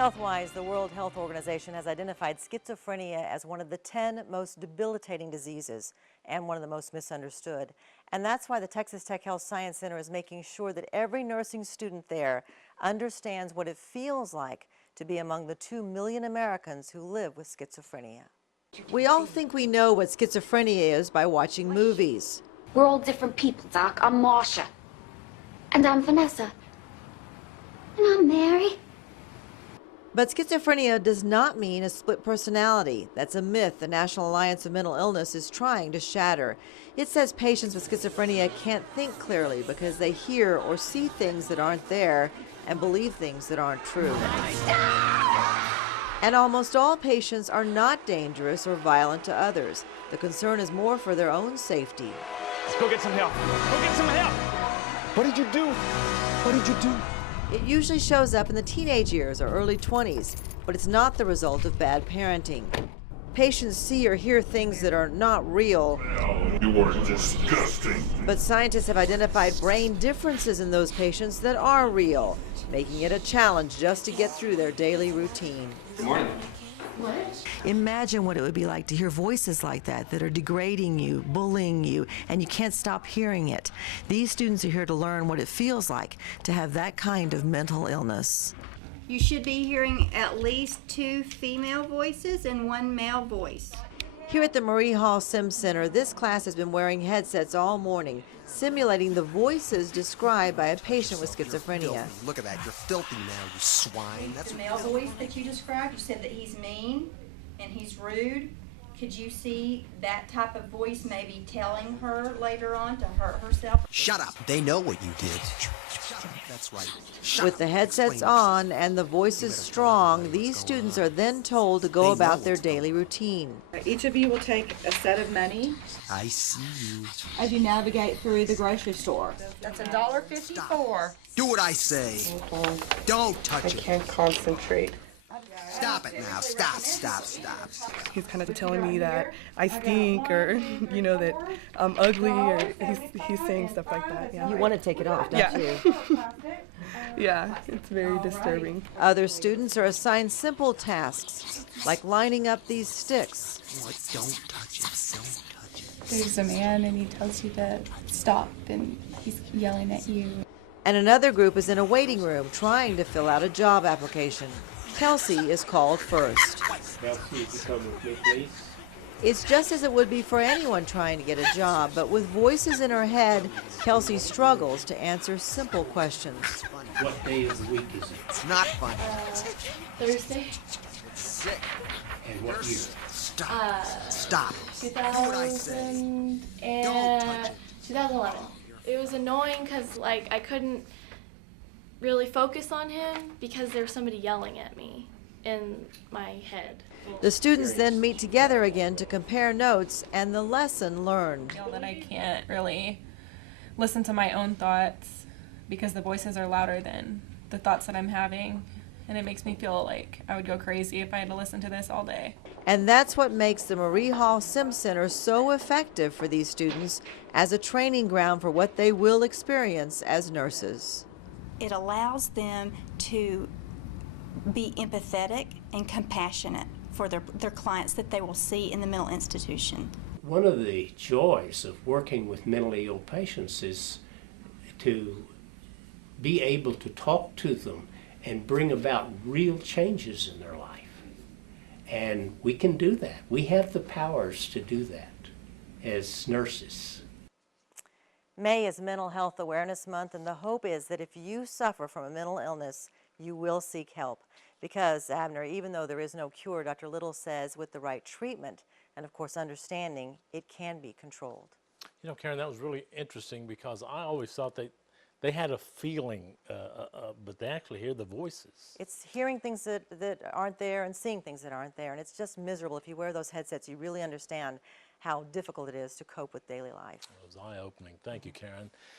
Health-wise, the World Health Organization has identified schizophrenia as one of the 10 most debilitating diseases and one of the most misunderstood. And that's why the Texas Tech Health Science Center is making sure that every nursing student there understands what it feels like to be among the 2 million Americans who live with schizophrenia. We all think we know what schizophrenia is by watching movies. We're all different people, Doc. I'm Marsha. And I'm Vanessa. And I'm Mary. But schizophrenia does not mean a split personality. That's a myth the National Alliance of Mental Illness is trying to shatter. It says patients with schizophrenia can't think clearly because they hear or see things that aren't there and believe things that aren't true. And almost all patients are not dangerous or violent to others. The concern is more for their own safety. Let's go get some help. Go get some help. What did you do? What did you do? It usually shows up in the teenage years or early 20s, but it's not the result of bad parenting. Patients see or hear things that are not real. You are disgusting. But scientists have identified brain differences in those patients that are real, making it a challenge just to get through their daily routine. Good morning. What? Imagine what it would be like to hear voices like that are degrading you, bullying you, and you can't stop hearing it. These students are here to learn what it feels like to have that kind of mental illness. You should be hearing at least 2 female voices and 1 male voice. Here at the Marie Hall Sim Center, this class has been wearing headsets all morning, simulating the voices described by a patient with schizophrenia. Look at that, you're filthy now, you swine. That's The male voice that you described, you said that he's mean and he's rude. Could you see that type of voice maybe telling her later on to hurt herself? Shut up, they know what you did. That's right. Shut With up. the headsets Explain on and the voices strong, these students are then told to go about their daily routine. Each of you will take a set of money I see you. as you navigate through the grocery store. That's $1.54. Do what I say. Don't touch it. Can't concentrate. Stop it now. Stop. He's kind of telling me that I stink, or you know, that I'm ugly, or he's saying stuff like that. Yeah. You want to take it off, don't Yeah. you? Yeah, it's very disturbing. Other students are assigned simple tasks, like lining up these sticks. What? Don't touch it. Don't touch it. There's a man and he tells you to stop and he's yelling at you. And another group is in a waiting room trying to fill out a job application. Kelsey is called first. Kelsey, you come with me, please. It's just as it would be for anyone trying to get a job, but with voices in her head, Kelsey struggles to answer simple questions. What day of the week is it? It's not funny. Thursday, It's sick. And what year? Stop. Do what I say. 2011. It was annoying because like I couldn't really focus on him because there was somebody yelling at me in my head. The students then meet together again to compare notes and the lesson learned. That I can't really listen to my own thoughts because the voices are louder than the thoughts that I'm having, and it makes me feel like I would go crazy if I had to listen to this all day. And that's what makes the Marie Hall Sim Center so effective for these students as a training ground for what they will experience as nurses. It allows them to be empathetic and compassionate for their clients that they will see in the mental institution. One of the joys of working with mentally ill patients is to be able to talk to them and bring about real changes in their life. And we can do that. We have the powers to do that as nurses. May is Mental Health Awareness Month, and the hope is that if you suffer from a mental illness, you will seek help. Because, Abner, even though there is no cure, Dr. Little says with the right treatment and, of course, understanding, it can be controlled. You know, Karen, that was really interesting because I always thought they had a feeling, but they actually hear the voices. It's hearing things that aren't there and seeing things that aren't there, and it's just miserable. If you wear those headsets, you really understand how difficult it is to cope with daily life. It was eye-opening. Thank you, Karen.